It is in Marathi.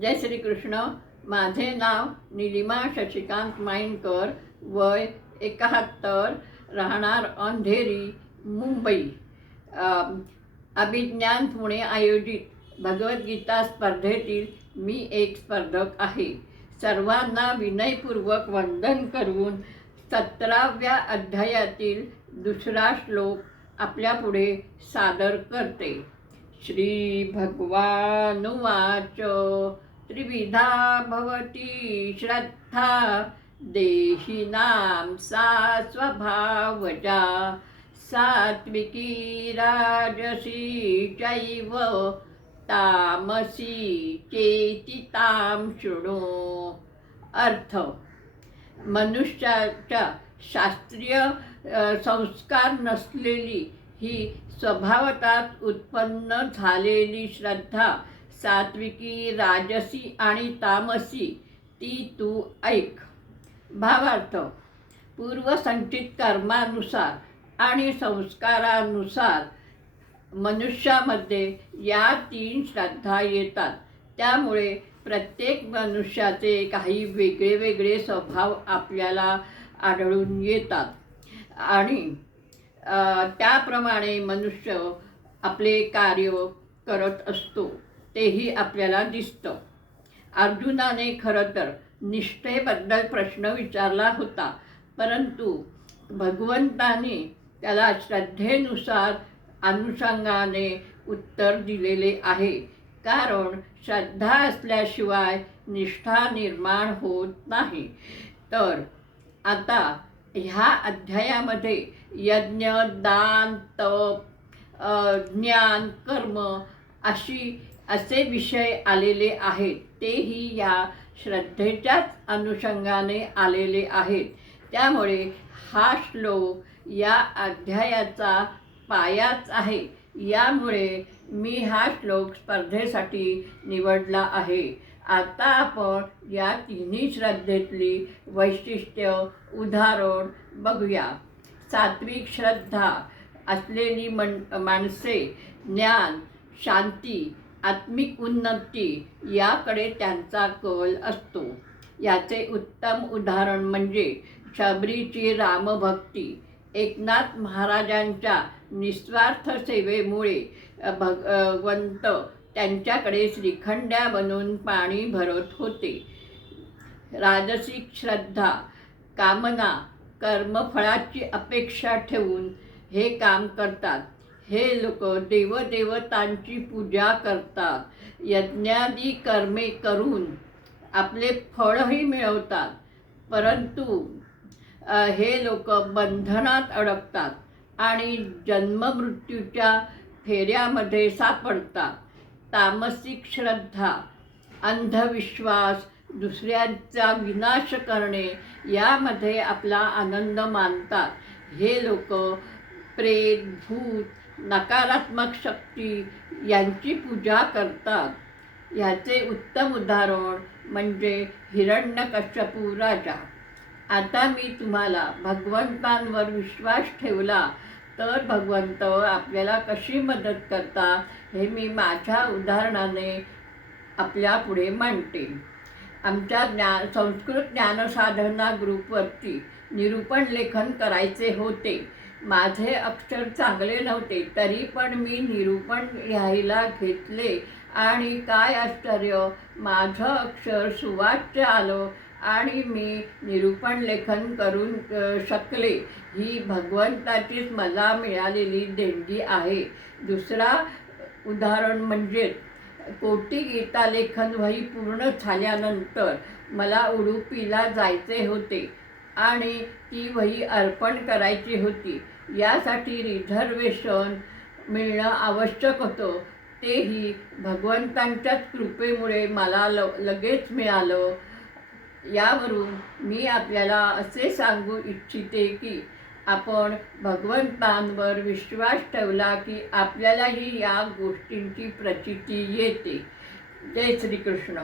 जय श्री कृष्ण. माझे नाव निलिमा शशिकांत माईनकर, वय 71, राहणार अंधेरी, मुंबई. अभिज्ञान पुणे आयोजित भगवद्गीता स्पर्धेतील मी एक स्पर्धक आहे. सर्वांना विनयपूर्वक वंदन करून 17व्या अध्यायातील दुसरा श्लोक आपल्यापुढे सादर करते. श्री भगवानुवाच त्रिविधा भवती श्रद्धा देहिनां सा स्वभावजा सात्विकी राजसी चैव तामसी चेति तां शृणु. अर्थ: मनुष्याच्या शास्त्रीय संस्कार नसलेली ही स्वभावतःच उत्पन्न झालेली श्रद्धा सात्विकी, राजसी आणि तामसी ती तू ऐक. भावार्थ: पूर्वसंचित कर्मानुसार आणि संस्कारानुसार मनुष्यामध्ये या 3 श्रद्धा येतात. त्यामुळे प्रत्येक मनुष्याचे काही वेगळे वेगळे स्वभाव आपल्याला आढळून येतात आणि त्याप्रमाणे मनुष्य आपले कार्य करत असतो, तेही आपल्याला दिसतं. अर्जुनाने खरं तर निष्ठेबद्दल प्रश्न विचारला होता, परंतु भगवंताने त्याला श्रद्धेनुसार अनुषंगाने उत्तर दिलेले आहे. कारण श्रद्धा असल्याशिवाय निष्ठा निर्माण होत नाही. तर आता ह्या अध्यायामध्ये यज्ञ, दान, तप, ज्ञान, कर्म असे विषय आलेले आहेत. तेही या श्रद्धेच्याच अनुषंगाने आलेले आहेत. त्यामुळे हा श्लोक या अध्यायाचा पायाच आहे. यामुळे मी हा श्लोक स्पर्धेसाठी निवडला आहे. आता आपण या तिन्ही श्रद्धेतली वैशिष्ट्य उदाहरण बघूया. सात्विक श्रद्धा असलेली माणसे ज्ञान, शांती, आत्मिक उन्नती याकडे त्यांचा कल असतो. याचे उत्तम उदाहरण म्हणजे शबरीची रामभक्ती. एकनाथ महाराजांच्या निस्वार्थ सेवेमुळे भगवंत त्यांच्याकडे श्रीखंड्या बनवून पाणी भरत होते. राजसिक श्रद्धा कामना, कर्मफळाची अपेक्षा ठेवून हे काम करतात. हे लोक देवदेवतांची पूजा करतात, यज्ञादी कर्मे करून आपले फळही मिळवतात, परंतु हे लोक बंधनात अडकतात आणि जन्ममृत्यूच्या फेऱ्यामध्ये सापडतात. तामसिक श्रद्धा, अंधविश्वास, दुसऱ्यांचा विनाश करणे यामध्ये आपला आनंद मानतात. हे लोक प्रेत, भूत, नकारात्मक शक्ती यांची पूजा करतात. ह्याचे उत्तम उदाहरण म्हणजे हिरण्यकश्यपू राजा. आता मी तुम्हाला भगवंतांवर विश्वास ठेवला तर भगवंत आपल्याला कशी मदत करतात हे मी माझ्या उदाहरणाने आपल्या पुढे मांडते. आमच्या संस्कृत ज्ञानसाधना ग्रुपवरती निरूपण लेखन करायचे होते. माझे अक्षर चांगले नव्हते, तरी पण मी निरूपण लिहायला घेतले आणि काय आश्चर्य, माझं अक्षर सुवाच्य आलं आणि मी निरूपण लेखन करून शकले. ही भगवंताचीच मला मिळालेली देणगी आहे. दुसरा उदाहरण म्हणजे कोटी गीता लेखन वही पूर्ण झाल्यानंतर मला उडुपीला जायचे होते आणि ती वही अर्पण करायची होती. यासाठी रिझर्वेशन मिळणं आवश्यक होतं. तेही भगवंतांच्याच कृपेमुळे मला लगेच मिळालं. यावरून मी आपल्याला असे सांगू इच्छिते की आपण भगवंतांवर विश्वास ठेवला की आपल्यालाही या गोष्टींची प्रचिती येते. जय श्री कृष्ण.